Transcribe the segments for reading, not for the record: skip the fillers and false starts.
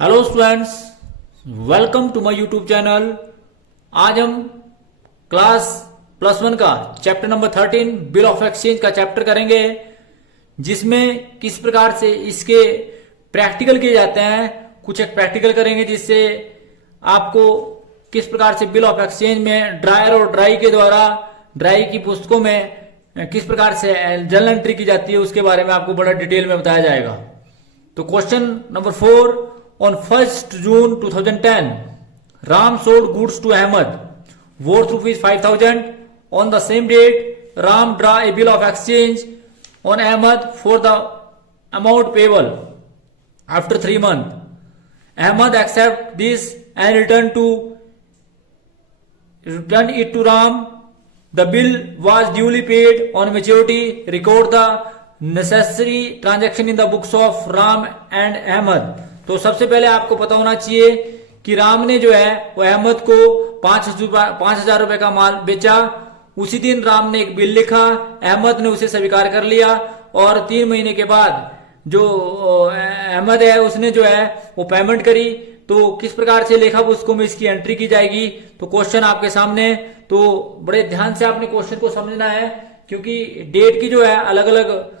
Hello students, welcome to my YouTube channel. आज हम class +1 का chapter number 13 bill of exchange का chapter करेंगे, जिसमें किस प्रकार से इसके प्रैक्टिकल किए जाते हैं। कुछ एक प्रैक्टिकल करेंगे जिससे आपको किस प्रकार से बिल ऑफ एक्सचेंज में ड्रायर और ड्राई के द्वारा ड्राई की पुस्तकों में किस प्रकार से जर्नल एंट्री की जाती है उसके बारे में आपको बड़ा डिटेल में बताया जाएगा। तो question number 4, on 1st June 2010, Ram sold goods to Ahmed worth rupees 5,000. On the same date, Ram draw a bill of exchange on Ahmed for the amount payable after 3 months. Ahmed accept this and return it to Ram. The bill was duly paid on maturity. Record the necessary transaction in the books of Ram and Ahmed. तो सबसे पहले आपको पता होना चाहिए कि राम ने जो है वो अहमद को 5,000 रुपए का माल बेचा। उसी दिन राम ने एक बिल लिखा, अहमद ने उसे स्वीकार कर लिया और 3 महीने के बाद जो अहमद है उसने जो है वो पेमेंट करी। तो किस प्रकार से लेखा पुस्तकों में इसकी एंट्री की जाएगी, तो क्वेश्चन आपके सामने। तो बड़े ध्यान से आपने क्वेश्चन को समझना है, क्योंकि डेट की जो है अलग अलग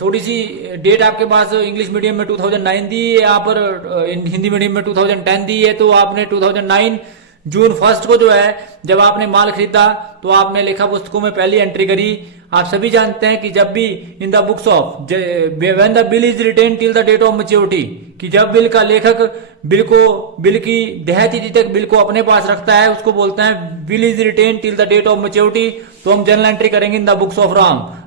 थोड़ी सी डेट आपके पास इंग्लिश मीडियम में 2009 दी है, यहाँ पर हिंदी मीडियम में 2010 दी है। तो आपने 2009 जून 1 को जो है जब आपने माल खरीदा तो आपने लेखा पुस्तकों में पहली एंट्री करी। आप सभी जानते हैं कि जब भी in the books of when the bill is retained till the date of maturity, कि जब बिल का लेखक बिल की देय तिथि तक बिल को अपने पास रखता है उसको बोलते हैं bill is retained till the date of maturity. तो हम जर्नल एंट्री करेंगे in the books of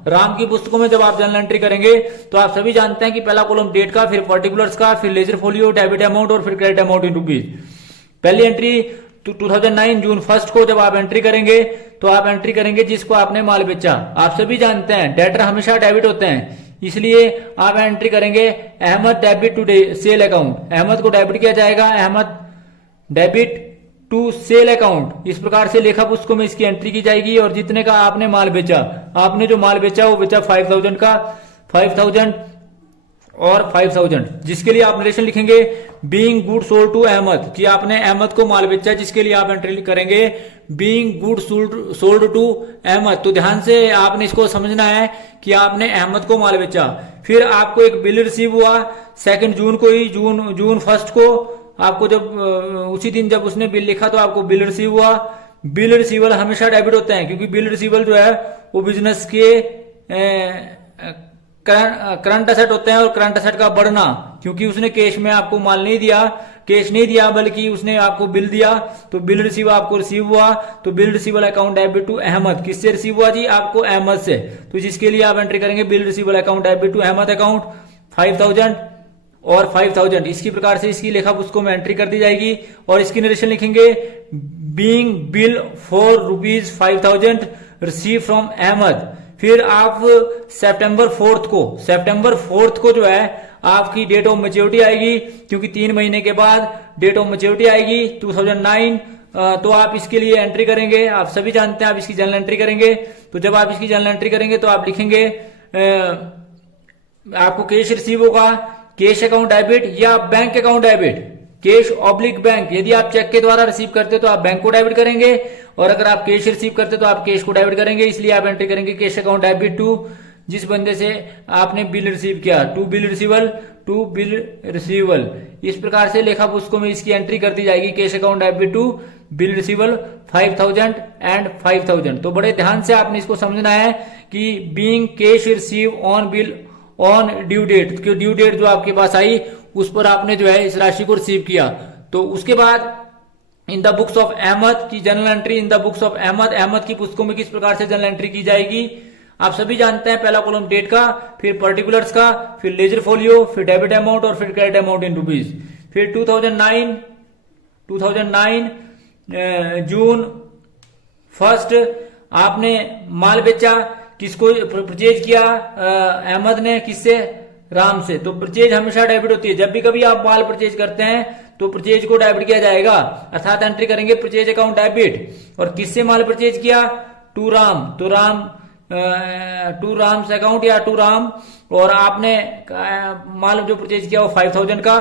Ram की पुस्तकों में। जब आप जर्नल एंट्री करेंगे तो आप सभी जानते हैं कि पहला कॉलम डेट का, फिर पर्टिकुलर्स का, फिर लेजर फोलियो, डेबिट अमाउंट और फिर क्रेडिट अमाउंट इन रुपीज। पहली एंट्री 2009 जून 1 को जब आप एंट्री करेंगे तो आप एंट्री करेंगे जिसको आपने माल बेचा। आप सभी जानते हैं डेटर हमेशा डेबिट होते हैं, इसलिए आप एंट्री करेंगे Ahmed debit to sale account. Ahmed को डेबिट किया जाएगा, Ahmed debit to sale account. इस प्रकार से लेखा पुस्तकों में इसकी एंट्री की जाएगी। और जितने का आपने माल बेचा, आपने जो माल बेचा वो बेचा 5,000 का, 5,000 और 5,000, जिसके लिए आप नरेशन लिखेंगे being good sold to Ahmed, कि आपने अहमद को माल बेचा, जिसके लिए आप एंट्री करेंगे being good sold to Ahmed. तो ध्यान से आपने इसको समझना है कि आपने अहमद को माल बेचा। फिर आपको एक बिल रिसीव हुआ 2 जून को ही, जून 1 को आपको जब उसी दिन जब उसने बिल लिखा तो आपको बिल रिसीव हुआ। बिल रिसीवल हमेशा डेबिट होते हैं, क्योंकि बिल रिसीवल जो है वो बिजनेस के करंट असेट होते हैं। और करंट असेट का बढ़ना, क्योंकि उसने कैश में आपको माल नहीं दिया, कैश नहीं दिया, बल्कि उसने आपको बिल दिया, तो बिल रिसीव आपको रिसीव हुआ। तो bill receival account debit to Ahmed, किससे रिसीव हुआ जी? आपको अहमद से। तो जिसके लिए आप एंट्री करेंगे bill receival account debit to Ahmed account 5,000 और 5,000। इसकी प्रकार से इसकी लेखा पुस्तकों में एंट्री कर दी जाएगी। और इसकी नरेशन लिखेंगे being bill for rupees 5,000 receive from Ahmed. फिर आप सितंबर 4 को जो है आपकी डेट ऑफ मैच्योरिटी आएगी, क्योंकि 3 महीने के बाद डेट ऑफ मैच्योरिटी आएगी 2009। तो आप इसके लिए एंट्री करेंगे, आप सभी जानते हैं आप इसकी जर्नल एंट्री करेंगे। तो जब आप इसकी जर्नल एंट्री करेंगे तो आप लिखेंगे आपको कैश रिसीव होगा, कैश अकाउंट डेबिट या bank account debit, cash oblique bank. यदि आप चेक के द्वारा रिसीव करते तो आप बैंक को डेबिट करेंगे, और अगर आप कैश रिसीव करते तो आप कैश को डेबिट करेंगे। इसलिए आप एंट्री करेंगे कैश अकाउंट डेबिट टू जिस बंदे से आपने बिल रिसीव किया, टू बिल रिसीवल। इस प्रकार से लेखा पुस्तकों में इसकी एंट्री कर दी जाएगी cash account debit to bill receival 5,000 and 5,000। तो बड़े ध्यान से आपने इसको समझना है कि being cash receive on bill on due date, due date जो आपके पास आई उस पर आपने जो है इस राशि को रिसीव किया। तो उसके बाद in the books of Ahmed की journal entry, in the books of Ahmed की पुस्तकों में किस प्रकार से जर्नल एंट्री की जाएगी आप सभी जानते हैं। पहला कॉलम डेट का, फिर पर्टिकुलर्स का, फिर लेजर फोलियो, फिर डेबिट अमाउंट और फिर क्रेडिट अमाउंट इन रुपीज। फिर 2009 जून 1 आपने माल बेचा, किसको परचेज किया? अहमद ने। किससे? राम से। तो परचेज हमेशा डेबिट होती है, जब भी कभी आप माल परचेज करते हैं तो परचेज को डेबिट किया जाएगा, अर्थात एंट्री करेंगे परचेज अकाउंट डेबिट। और किससे माल परचेज किया? टू राम। तो टू राम्स अकाउंट या टू राम। और आपने माल जो परचेज किया वो 5,000 का,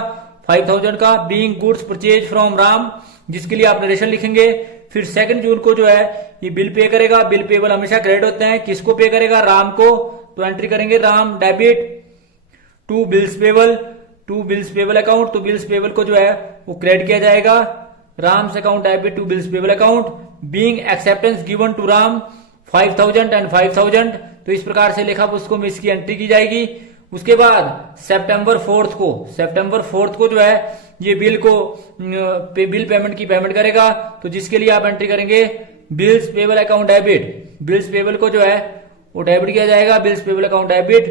5000 का। Being goods purchase from Ram, जिसके लिए आप नरेशन लिखेंगे। फिर 2 जून को जो है ये बिल पे करेगा। बिल पेबल हमेशा क्रेडिट होते हैं, किसको पे करेगा? राम को। तो एंट्री करेंगे Ram debit to bills payable, to bills payable account. तो बिल्स पेबल को जो है वो क्रेडिट किया जाएगा। Ram's account debit to bills payable account. Being acceptance given to Ram 5000 and 5000। तो इस प्रकार से लेखा पुस्तकों में इसकी एंट्री की जाएगी। उसके बाद सितंबर 4 को जो है ये बिल को बिल पेमेंट की पेमेंट करेगा। तो जिसके लिए आप एंट्री करेंगे bills payable account debit. Bills payable को जो है वो डेबिट किया जाएगा। Bills payable account debit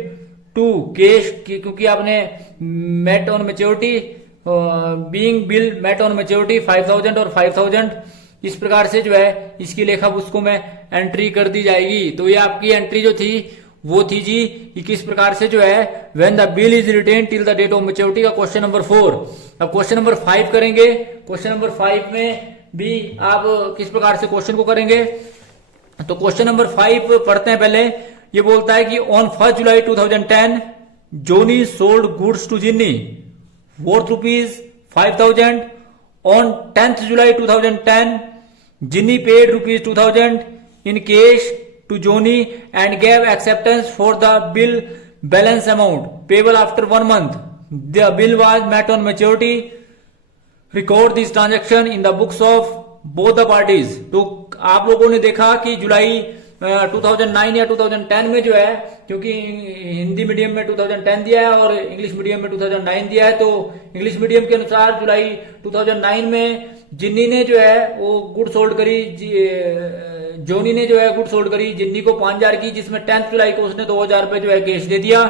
to cash, क्योंकि आपने met on maturity, being bill met on maturity 5000 और 5000। इस प्रकार से जो है इसकी लेखा पुस्तकों में एंट्री कर दी जाएगी। तो ये आपकी एंट्री जो थी वो थी जी कि किस प्रकार से जो है when the bill is retained till the date of maturity का क्वेश्चन नंबर 4। अब क्वेश्चन नंबर 5 करेंगे। क्वेश्चन नंबर 5 में भी आप किस प्रकार से क्वेश्चन को करेंगे। तो क्वेश्चन नंबर 5 पढ़ते हैं पहले। ये बोलता है कि on 1 July 2010 Joni sold goods to Ginny worth ₹5000। On 10th July 2010 Ginny paid ₹2000 in cash to Joni and gave acceptance for the bill balance amount payable after 1 month. The bill was met on maturity. Record this transaction in the books of both the parties. तो आप लोगों ने देखा कि जुलाई 2009 या 2010 में जो है, क्योंकि हिंदी मीडियम में 2010 दिया है और इंग्लिश मीडियम में 2009 दिया है, तो इंग्लिश मीडियम के अनुसार जुलाई 2009 में जिन्नी ने जो है वो गुड सोल्ड करी, जोनी ने जो है गुड सोल्ड करी जिन्नी को 5000 की, जिसमें 10 जुलाई को उसने 2000 रुपए जो है कैश दे दिया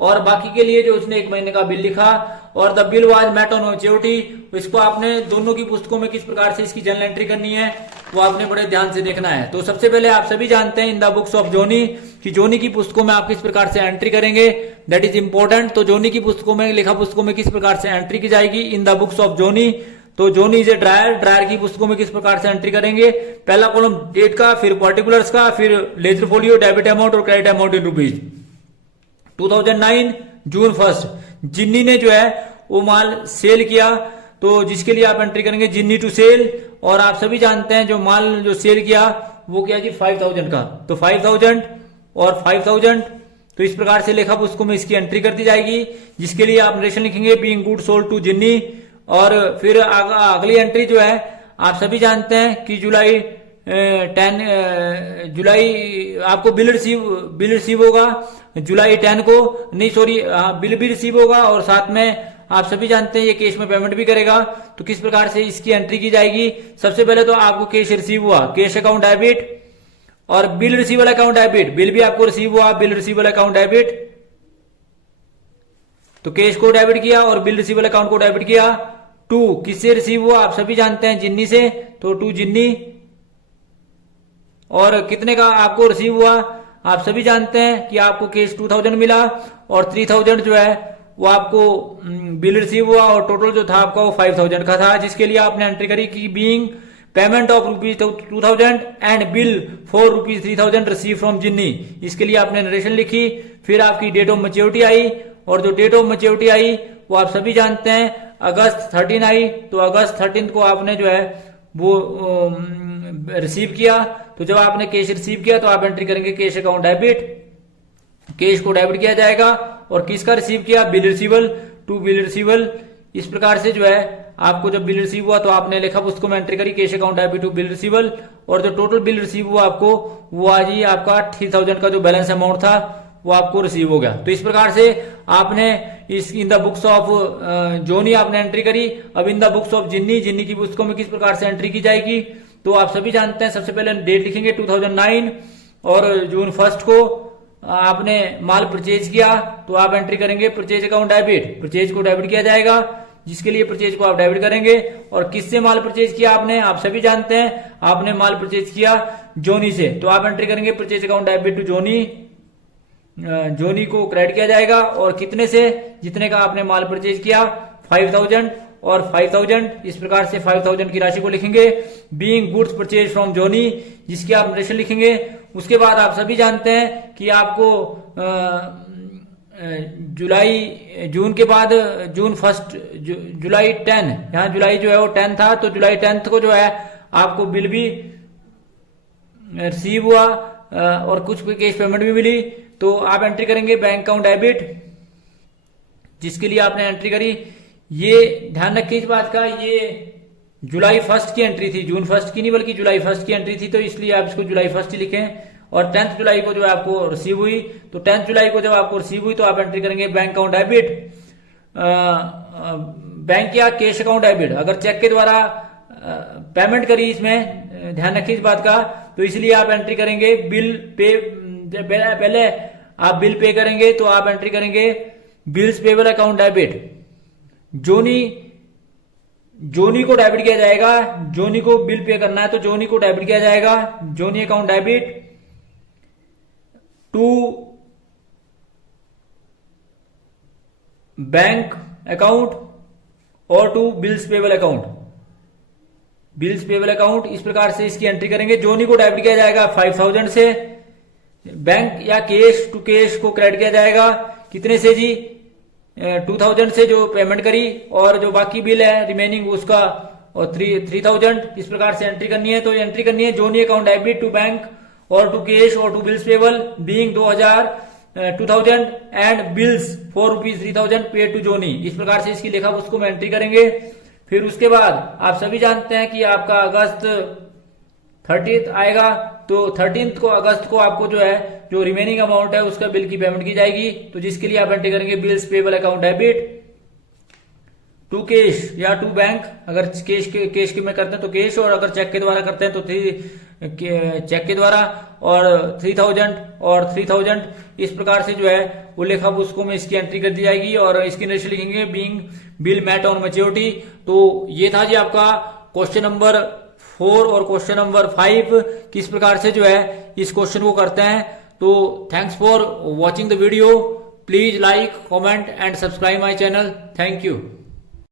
और बाकी के लिए जो उसने 1 महीने का बिल लिखा और the bill was met on maturity. इसको आपने दोनों की पुस्तकों में किस प्रकार से इसकी जर्नल एंट्री करनी है वो आपने बड़े ध्यान से देखना है। तो सबसे पहले आप सभी जानते हैं इन द बुक्स ऑफ जोनी कि जोनी की पुस्तकों में आप किस प्रकार से एंट्री करेंगे, दैट इज इंपॉर्टेंट। तो जोनी की पुस्तकों में, लेखा पुस्तकों में किस प्रकार से एंट्री की जाएगी इन द बुक्स ऑफ जोनी। तो जोनी इज ए ड्रायर, ड्रायर की पुस्तकों में किस प्रकार से एंट्री करेंगे, पहला कॉलम डेट का, फिर पर्टिकुलर्स का, फिर लेजर फोलियो, डेबिट अमाउंट और क्रेडिट अमाउंट इन रुपीज। 2009 जून 1 जिन्नी ने जो है वो माल सेल किया, तो जिसके लिए आप एंट्री करेंगे जिन्नी टू सेल। और आप सभी जानते हैं जो माल जो सेल किया वो क्या जी 5000 का, तो 5000 और 5000। तो इस प्रकार से लेखा पुस्तकों में इसकी एंट्री कर दी जाएगी, जिसके लिए आप नरेशन लिखेंगे बीइंग गुड सोल्ड टू जिन्नी। और फिर अगली एंट्री जो है आप सभी जानते हैं कि जुलाई 10 जुलाई आपको बिल रिसीव होगा जुलाई 10 को, नहीं सॉरी बिल भी रिसीव होगा और साथ में आप सभी जानते हैं ये कैश में पेमेंट भी करेगा। तो किस प्रकार से इसकी एंट्री की जाएगी, सबसे पहले तो आपको कैश रिसीव हुआ, कैश अकाउंट डेबिट, और bill receivable account debit, bill भी आपको रिसीव हुआ, बिल रिसीवेबल अकाउंट डेबिट। तो कैश को डेबिट किया और बिल रिसीवेबल अकाउंट को डेबिट किया। टू किससे रिसीव हुआ, आप सभी जानते हैं जिन्नी से, तो टू जिन्नी। और कितने का आपको रिसीव हुआ, आप सभी जानते हैं कि आपको कैश 2000 मिला और 3000 जो है वो आपको बिल रिसीव हुआ और टोटल जो था आपका वो 5000 का था, जिसके लिए आपने एंट्री करी कि being payment of ₹2000 and bill for ₹3000 receive from जिन्नी। इसके लिए आपने नरेशन लिखी। फिर आपकी डेट ऑफ मैच्योरिटी आई और जो डेट ऑफ मैच्योरिटी आई वो आप सभी जानते हैं अगस्त 13 आई, तो अगस्त 13 को आपने जो है वो रिसीव किया। तो जब आपने कैश रिसीव किया तो आप एंट्री करेंगे कैश अकाउंट डेबिट, कैश को डेबिट किया जाएगा। और किसका रिसीव किया, bill receival to bill receival. इस प्रकार से जो है आपको जब बिल रिसीव हुआ तो आपने लेखा पुस्तकों में एंट्री करी cash account debit to bill receival, और जो टोटल बिल रिसीव हुआ आपको वो आज ही आपका 3000 का जो बैलेंस अमाउंट था वो आपको रिसीव हो गया। तो इस प्रकार से आपने इस इन द बुक्स ऑफ जोनी आपने एंट्री करी। अब इन द बुक्स ऑफ जिन्नी, जिन्नी की पुस्तकों में किस प्रकार से एंट्री की जाएगी, तो आप सभी जानते हैं सबसे पहले डेट लिखेंगे 2009 और जून 1 को आपने माल परचेज किया तो आप एंट्री करेंगे परचेज अकाउंट डेबिट, परचेज को डेबिट किया जाएगा, जिसके लिए परचेज को आप डेबिट करेंगे। और किससे माल परचेज किया आपने, आप सभी जानते हैं आपने माल परचेज किया जोनी से, तो आप एंट्री करेंगे परचेज अकाउंट डेबिट टू जोनी, जोनी को क्रेडिट किया जाएगा। और कितने से, जितने का आपने माल परचेज किया 5000 और 5000, इस प्रकार से 5000 की राशि को लिखेंगे बीइंग गुड्स परचेज फ्रॉम जोनी, जिसकी आप नरेशन लिखेंगे। उसके बाद आप सभी जानते हैं कि आपको जून के बाद जून 1 जुलाई 10, यहाँ जुलाई जो है वो 10 था, तो जुलाई 10 को जो है आपको बिल भी रिसीव हुआ और कुछ कैश पेमेंट भी मिली। तो आप एंट्री करेंगे बैंक अकाउंट डेबिट, जिसके लिए आपने एंट्री करी। ये ध्यान रखिए इस बात का, ये जुलाई 1 की एंट्री थी, जून 1 की नहीं बल्कि जुलाई 1 की एंट्री थी, तो इसलिए आप इसको जुलाई 1 ही लिखें। और 10 जुलाई को जो है आपको रिसीव हुई, तो 10 जुलाई को जब आपको रिसीव हुई तो आप एंट्री करेंगे बैंक अकाउंट डेबिट, बैंक या कैश अकाउंट डेबिट। अगर चेक के द्वारा पेमेंट करी, इसमें ध्यान रखिए इस बात का, तो इसलिए आप एंट्री करेंगे बिल पे। पहले आप बिल पे करेंगे तो आप एंट्री करेंगे बिल्स पेबल अकाउंट डेबिट। जोनी को डेबिट किया जाएगा, जोनी को बिल पे करना है तो जोनी को डेबिट किया जाएगा। Johnny account debit to bank account और to bills payable account. Bills payable account इस प्रकार से इसकी एंट्री करेंगे। जोनी को डेबिट किया जाएगा 5000 से, बैंक या कैश टू कैश को क्रेडिट किया जाएगा कितने से जी, 2000 से जो पेमेंट करी, और जो बाकी बिल है रिमेनिंग उसका और 3000 इस प्रकार से एंट्री करनी है। तो एंट्री करनी है Johnny account debit to bank और टू कैश और to bills payable being 2000 and bills for ₹3000 paid to Johnny. इस प्रकार से इसकी लेखा पुस्तकों में एंट्री करेंगे। फिर उसके बाद आप सभी जानते हैं कि आपका अगस्त 30th आएगा, तो 13 को अगस्त को आपको जो है जो रिमेनिंग अमाउंट है उसका बिल की पेमेंट की जाएगी। तो जिसके लिए आप एंट्री करेंगे bills payable account debit to cash या टू बैंक। अगर कैश के में करते हैं तो कैश, और अगर चेक के द्वारा करते हैं तो चेक के द्वारा, और 3000 और 3000 इस प्रकार से जो है वो लेखा पुस्तकों में इसकी एंट्री कर दी जाएगी। और इसकी नीचे लिखेंगे being bill met on maturity. तो ये था जी आपका क्वेश्चन नंबर 4 और क्वेश्चन नंबर 5 किस प्रकार से जो है इस क्वेश्चन को करते हैं। तो thanks for watching the video, please like, comment and subscribe my channel. Thank you.